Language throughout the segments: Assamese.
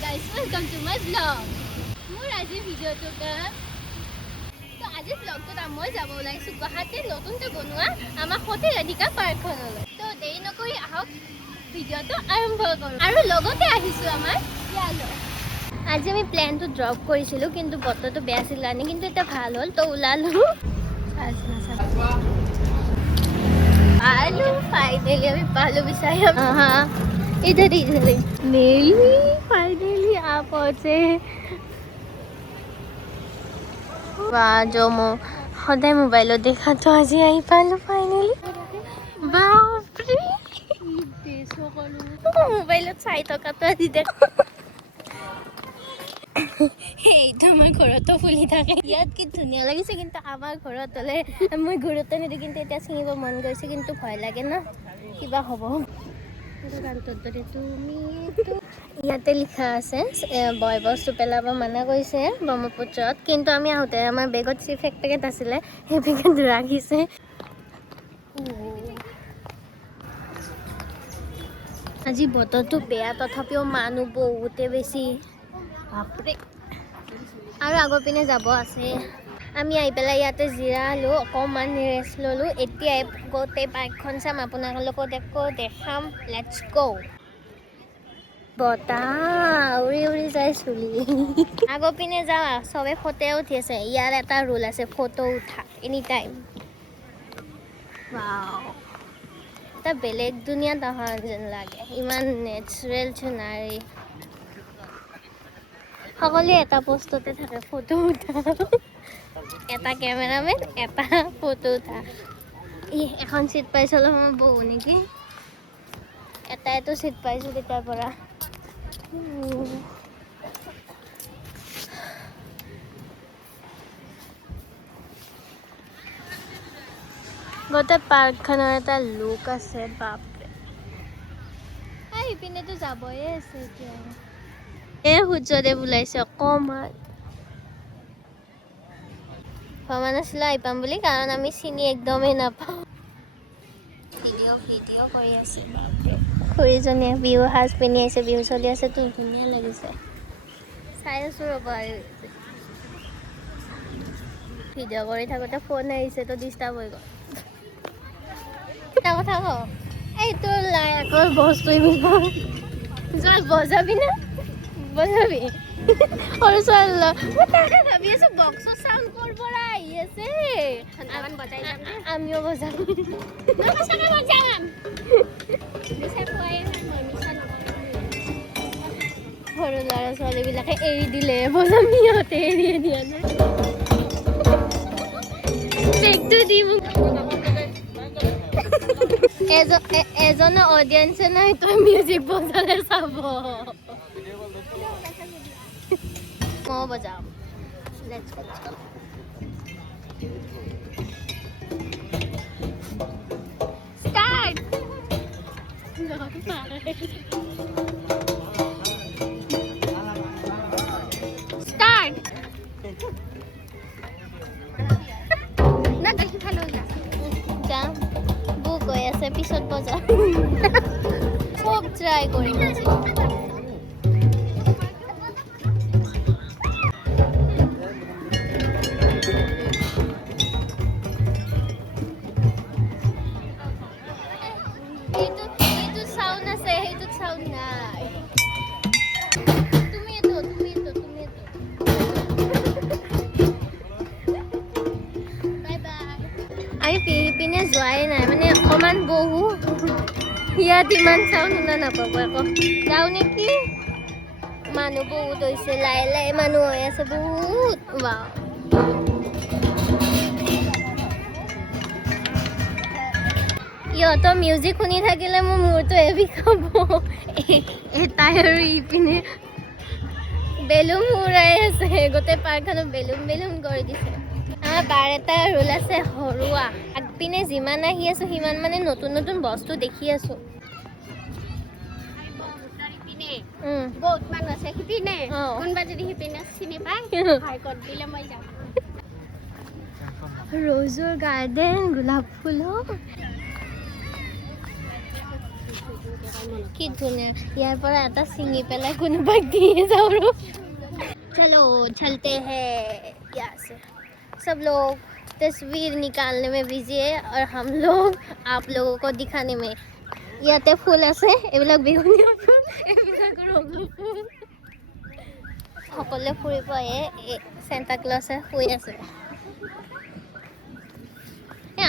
guys, welcome to my vlog. মোৰ আজি ভিডিঅ'টোতে তো আজি vlogটোত মই যাব ওলাইছো গুৱাহাটীৰ নতুনকৈ বনোৱা আমাৰ সতিৰাধিকা পাৰ্কখনলৈ। তো দেৰি নকৰি আহক ভিডিঅ'টো আৰম্ভ কৰোঁ আৰু লগতে আহিছো আমাৰ ইয়ালৈ। আজি আমি প্লেনটো ড্ৰপ কৰিছিলোঁ কিন্তু বতৰটো বেয়া আছিল কাৰণে কিন্তু এটা ভাল হ'ল তো ওলালোঁ। पालू फाइनली अभी पालू बिछाई हाँ इधर इधर मेरी फाइनली आप पहुंचे वाह जो मो सदाय मोबाइल देखा तो आज आई पालू फाइनली बाप रे मोबाइल चाई थका तो आज देख এইটো আমাৰ ঘৰতো ফুলি থাকে ইয়াত কি ধুনীয়া লাগিছে কিন্তু আমাৰ ঘৰত হলে মই ঘৰতে নিদি কিন্তু এতিয়া চিঙিব মন গৈছে কিন্তু ভয় লাগে না কিবা হ'ব তুমি ইয়াতে লিখা আছে বয় বস্তু পেলাব মানা কৰিছে ব্ৰহ্মপুত্ৰত কিন্তু আমি আহোঁতে আমাৰ বেগত চিফ এক পেকেট আছিলে সেই পেকেট ৰাখিছে আজি বতৰটো বেয়া তথাপিও মানুহ বহুতে বেছি বাপৰে আৰু আগৰ পিনে যাব আছে আমি আহি পেলাই ইয়াতে জিৰালোঁ অকণমান ৰেষ্ট ল'লোঁ এতিয়া গোটেই পাৰ্কখন চাম আপোনালোকক দেখাম লেটছ গ' বতাহ উৰি উৰি যায় চুলি আগৰ পিনে যাওঁ চবে ফটো উঠি আছে ইয়াৰ এটা ৰুল আছে ফটো উঠা এনি টাইম ৱাও এটা বেলেগ দুনিয়াত অহা যেন লাগে ইমান নেচাৰেল চিনাৰী সকলোৱে এটা পোষ্টতে থাকে ফটো উঠা এটা কেমেৰামেন এটা ফটো উঠা এখন চিট পাইছোঁ অলপ মই বহো নেকি এটাইতো চিট পাইছোঁ তেতিয়াৰ পৰা গোটেই পাৰ্কখনৰ এটা লুক আছে বাপৰে ইপিনেতো যাবয়ে আছে এতিয়া সূৰ্যদেৱ ওলাইছে অকণমান ভবা নাছিলোঁ আহি পাম বুলি কাৰণ আমি চিনি একদমেই নাপাওঁ ভিডিঅ' কৰি আছে খুৰীজনীয়ে বিহু সাজ পিন্ধি আহিছে বিহু চলি আছে তো ধুনীয়া লাগিছে চাই আছোঁ ৰ'ব আৰু ভিডিঅ' কৰি থাকোঁতে ফোন আহিছে তো ডিষ্টাৰ্ব হৈ গ'ল এটা কথা কওঁ এইটো লায়কৰ বস্তু এইবিলাক বজাবি না বজাবি সৰু ছোৱালী মই তাকে ভাবি আছোঁ বক্সৰ চাউণ্ড ক'ৰ পৰা আহি আছে আমিও বজাম সৰু ল'ৰা ছোৱালীবিলাকে এৰি দিলে বজাম সিহঁতে এৰিয়ে দিয়া নাই বেগটো দি মোক এজনৰ অডিয়েঞ্চে নাই তই মিউজিক বজালে চাব মই বজাম লেটছ গো স্টাৰ্ট স্টাৰ্ট না দেখি ভালো যা বুক হৈ আছে পিছত বজাম খুব ট্ৰাই কৰিম আজি পিনে যোৱাই নাই মানে অকণমান বহু ইয়াত ইমান চাউণ্ড শুনা নাপাব আকৌ যাওঁ নেকি মানুহ বহুত হৈছে লাহে লাহে মানুহ হৈ আছে বহুত ৱাও ইহঁতৰ মিউজিক শুনি থাকিলে মোৰ মূৰটো বিষাব এটাই আৰু ইপিনে বেলুন উৰাই আছে গোটেই পাৰ্কখনত বেলুন বেলুন কৰি দিছে আমাৰ বাৰ এটা ৰুল আছে হৰুৱা আগপিনে যিমান আহি আছোঁ সিমান মানে নতুন নতুন বস্তু দেখি আছোঁ বহুত মানুহ আছে সিপিনে কোনোবা যদি সিপিনে চিনি পায় হাইকত দিলে মই যাম ৰ'জৰ গাৰ্ডেন গোলাপ ফুল কি ধুনীয়া ইয়াৰ পৰা এটা ছিঙি পেলাই কোনোবাক দিয়ে যাওঁ আৰু चलो चलते हैं यहाँ से सब लोग तस्वीर निकालने में बिजी है और हम लोग आप लोगों को दिखाने में ইয়াতে ফুল আছে এইবিলাক বেগুনীয়া ফুল এইবিলাক ৰঙা ফুল সকলোৱে ফুৰিব আহে চেণ্টা ক্লজে শুই আছে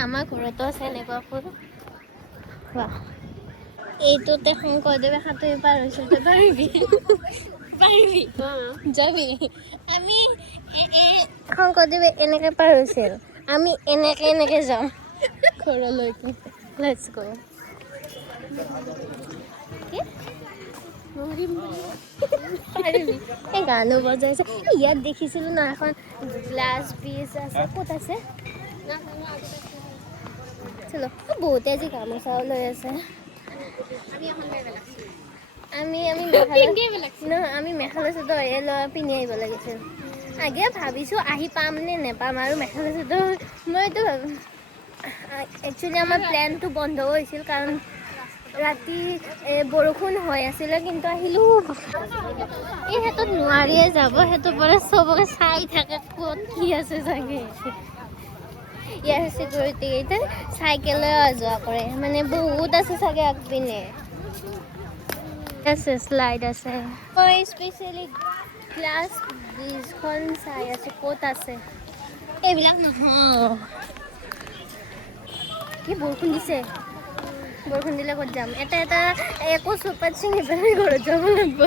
আমাৰ ঘৰতো আছে এনেকুৱা ফুল এইটোতে শংকৰদেৱে সাঁতুৰি পাৰ হৈছিল তই পাৰিবি পাৰিবি যাবি আমি শংকৰদেৱে এনেকৈ পাৰ হৈছিল আমি এনেকৈ যাম ঘৰলৈকে লেটছ গো এই গানো বজাইছে ইয়াত দেখিছিলোঁ ন এখন গ্লাছ ব্ৰিজ আছে ক'ত আছে চলো বহুতে আজি গামোচাও লৈ আছে আমি মেখেলা চাদৰ পিন্ধি আহিব লাগিছিল আগে ভাবিছোঁ আহি পাম নে নেপাম আৰু মেখেলা চাদৰ মইতো একচুৱেলি আমাৰ প্লেনটো বন্ধ হৈছিল কাৰণ ৰাতি বৰষুণ হৈ আছিলে কিন্তু আহিলোঁ এই সিহঁতত নোৱাৰিয়ে যাব সিহঁতৰ পৰা চবকে চাই থাকে ক'ত কি আছে চাগে ইয়াৰ চিকিউৰিটি কেইটা চাইকেলে অহা যোৱা কৰে মানে বহুত আছে চাগে আগপিনে আছে স্লাইড আছে মই স্পেচিয়েলি গ্লাছ ব্ৰিজখন চাই আছোঁ ক'ত আছে এইবিলাক নহয় কি বৰষুণ দিছে বৰষুণ দিলে ক'ত যাম এটা একো চোপাত ছিঙি পেলাই ঘৰত যাব লাগিব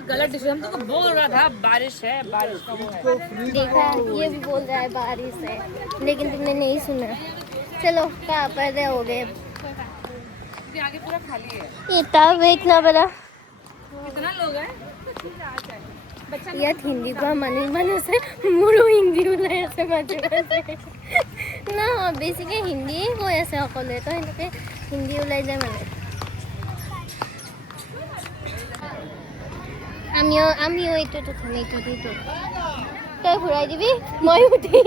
गलत डिसीजन तो बोल रहा था बारिश है बारिश का वो है देखा ये भी बोल रहा है बारिश है लेकिन तुमने नहीं सुना चलो कहाँ पर हो गए आगे पूरा खाली है इतना देखना बड़ा कितना लोग हैं ইয়াত হিন্দী কোৱা মানুহ ইমান আছে মোৰো হিন্দী ওলাই আছে মাজে মাজে ন বেছিকৈ হিন্দীয়ে কৈ আছে সকলোৱে তো সেনেকৈ হিন্দী ওলাই যায় মানে আমিও এইটোতো খাম এইটো তই ঘূৰাই দিবি মই উঠিম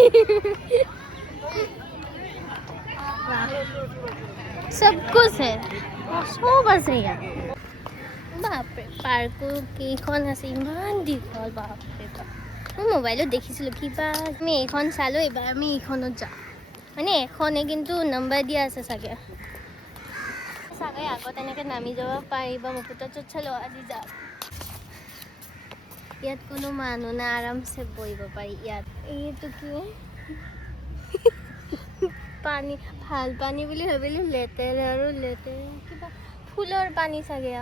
চব কুছ হে চব আছে ইয়াত বাপৰে পাৰ্কো কেইখন আছে ইমান দীঘল বাপৰে মই মোবাইলত দেখিছিলোঁ কিবা আমি এইখন চালোঁ এইবাৰ আমি এইখনত যাওঁ মানে এখনে কিন্তু নম্বৰ দিয়া আছে চাগে আগত এনেকৈ নামি যাব পাৰিব মুকুটত চালোঁ আজি যাওঁ ইয়াত কোনো মানুহ নাই আৰামছে বহিব পাৰি ইয়াত এইটো কি পানী ভাল পানী বুলি ভাবিলোঁ লেতেৰা আৰু লেতেৰা কিবা ফুলৰ পানী চাগে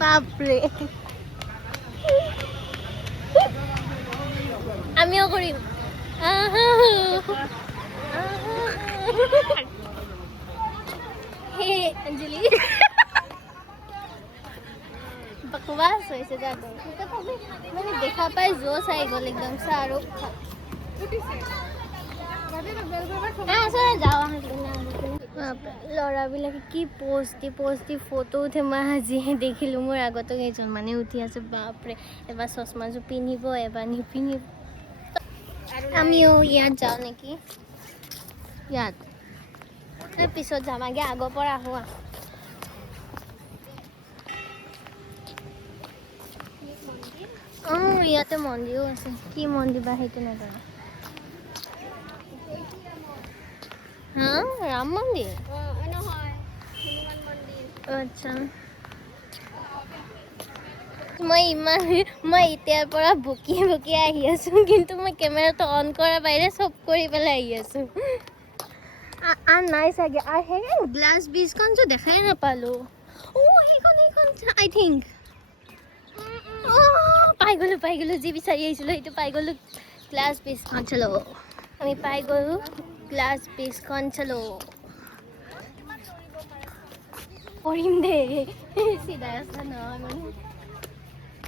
বাপৰে আমিও কৰিম হে অঞ্জলি বকৱাস হৈছে যাতে মানে দেখা পাই জোচ আহি গ'ল একদম শ্বাহৰুখ ল'ৰাবিলাকে কি পোষ্ট দি ফটো উঠে মই আজিহে দেখিলোঁ মোৰ আগতো কেইজন মানে উঠি আছে বাপৰে এবাৰ চশমাযোৰ পিন্ধিব এবাৰ নিপিন্ধিব আমিও ইয়াত যাওঁ নেকি ইয়াত পিছত যাম আগে আগৰ পৰা আহোঁ অঁ ইয়াতে মন্দিৰো আছে কি মন্দিৰ বা সেইটো নাজানো হা ৰাম মন্দিৰ আচ্ছা মই এতিয়াৰ পৰা বকি আহি আছোঁ কিন্তু মই কেমেৰাটো অন কৰাৰ বাহিৰে চব কৰি পেলাই আহি আছোঁ আৰু নাই চাগে আৰু সেই গ্লাছ ব্ৰিজখন যে দেখাই নাপালোঁ সেইখন আই থিংক পাই গ'লোঁ যি বিচাৰি আহিছিলোঁ সেইটো পাই গ'লোঁ গ্লাছ ব্ৰিজখন চলো আমি পাই গ'লোঁ গ্লাছ ব্ৰিজখন চলো কৰিম দেই চিধা ৰাস্তা নহয় মানে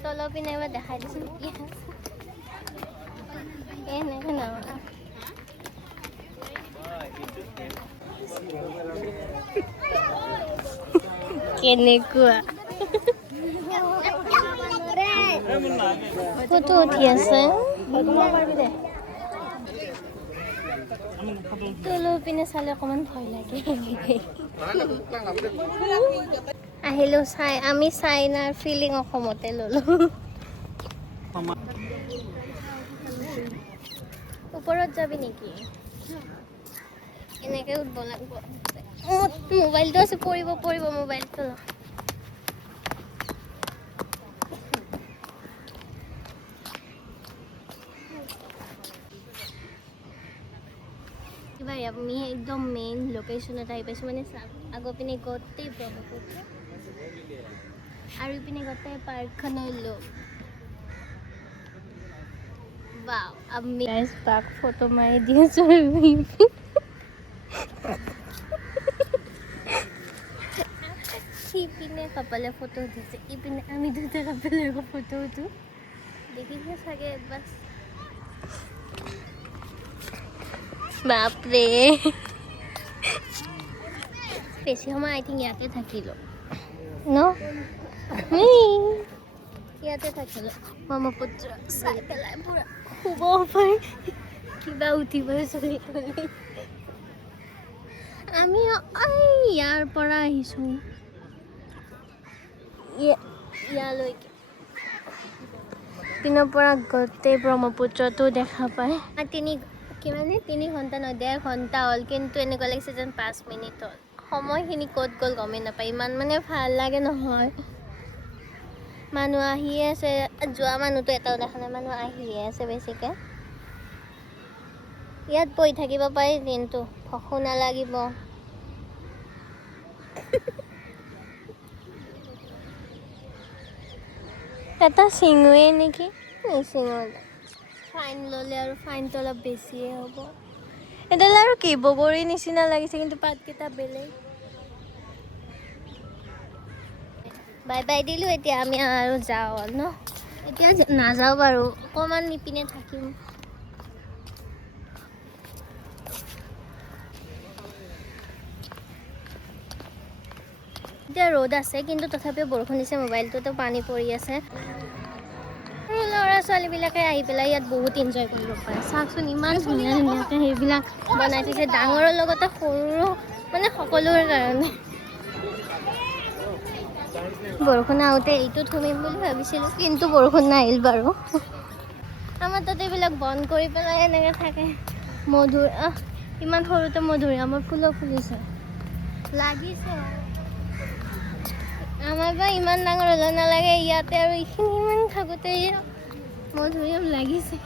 তলৰ পিনে এবাৰ দেখাই দিছোঁ এনেকৈ নহয় কেনেকুৱা ফটো উঠি আছে তলৰ পিনে চালে অকণমান ভয় লাগে আহিলোঁ আমি চাইনাৰ ফিলিং অসমতে ল'লোঁ ওপৰত যাবি নেকি এনেকৈ উঠিব লাগিব মোবাইলটো আছে পৰিব মোবাইলটো এবাৰ আমি একদম মেইন লোকেশ্যনত আহি পাইছোঁ মানে আগৰ পিনে গোটেই ব্ৰহ্মপুত্ৰ আৰু ইপিনে গোটেই পাৰ্কখনৰ লোক বাও আমি গাইজ পাৰ্ক ফটো মাৰি দি আছোঁ সিপিনে কপালে ফটো উঠিছে ইপিনে আমি দুটা কপালে ফটো উঠো দেখিছে চাগে বাছ বাপৰে বেছি সময় আই থিংক ইয়াতে থাকিলোঁ ন ইয়াতে থাকিলোঁ ব্ৰহ্মপুত্ৰ চাই পেলাই পূৰা শুব পাৰি কিবা উঠিবই চলি আমি ইয়াৰ পৰা আহিছোঁ ইয়ালৈকে পিনৰ পৰা গোটেই ব্ৰহ্মপুত্ৰটো দেখা পায় তিনি ঘণ্টা নহয় 1.5 ঘণ্টা হ'ল কিন্তু এনেকুৱা লাগিছে যেন 5 মিনিট হ'ল সময়খিনি ক'ত গ'ল গমেই নাপায় ইমান মানে ভাল লাগে নহয় মানুহ আহিয়ে আছে যোৱা মানুহটো এটাও দেখা নাই মানুহ আহিয়ে আছে বেছিকৈ ইয়াত বহি থাকিব পাৰি দিনটো ভোকো নালাগিব এটা চিঙুৱে নেকি নিচিঙৰ ফাইন ল'লে আৰু ফাইনটো অলপ বেছিয়ে হ'ব এডাল আৰু কি বগৰী নিচিনা লাগিছে কিন্তু পাতকেইটা বেলেগ বাই বাই দিলোঁ এতিয়া আমি আৰু যাওঁ ন এতিয়া নাযাওঁ বাৰু অকণমান নিপিনে থাকিম এতিয়া ৰ'দ আছে কিন্তু তথাপিও বৰষুণ দিছে মোবাইলটোতো পানী পৰি আছে সৰু ল'ৰা ছোৱালীবিলাকে আহি পেলাই ইয়াত বহুত এনজয় কৰিব পাৰে চাওকচোন ইমান ধুনীয়া ধুনীয়াকৈ সেইবিলাক বনাই থৈছে ডাঙৰৰ লগতে সৰু মানে সকলোৰে কাৰণে বৰষুণ আহোঁতে এইটো থমিম বুলি ভাবিছিলোঁ কিন্তু বৰষুণ নাহিল বাৰু আমাৰ তাতে এইবিলাক বন্ধ কৰি পেলাই এনেকৈ থাকে মধুৰ ইমান সৰুতে মধুৰিআমৰ ফুলো ফুলিছে লাগিছে আমাৰ বা ইমান ডাঙৰ হ'লে নালাগে ইয়াতে আৰু এইখিনি ইমান থাকোঁতে মধুৰিআম লাগিছে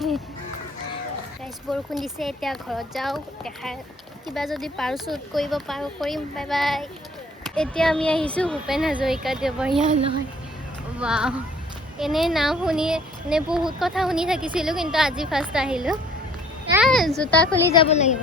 গাইজ বৰষুণ দিছে এতিয়া ঘৰত যাওঁ দেখাই কিবা যদি পাৰোঁ শ্বুট কৰিব পাৰোঁ কৰিম বাই বাই এতিয়া আমি আহিছোঁ ভূপেন হাজৰিকাদেৱৰ ইয়ালৈ ৱাও এনেই নাম শুনি বহুত কথা শুনি থাকিছিলোঁ কিন্তু আজি ফাৰ্ষ্ট আহিলোঁ জোতা খুলি যাব লাগিব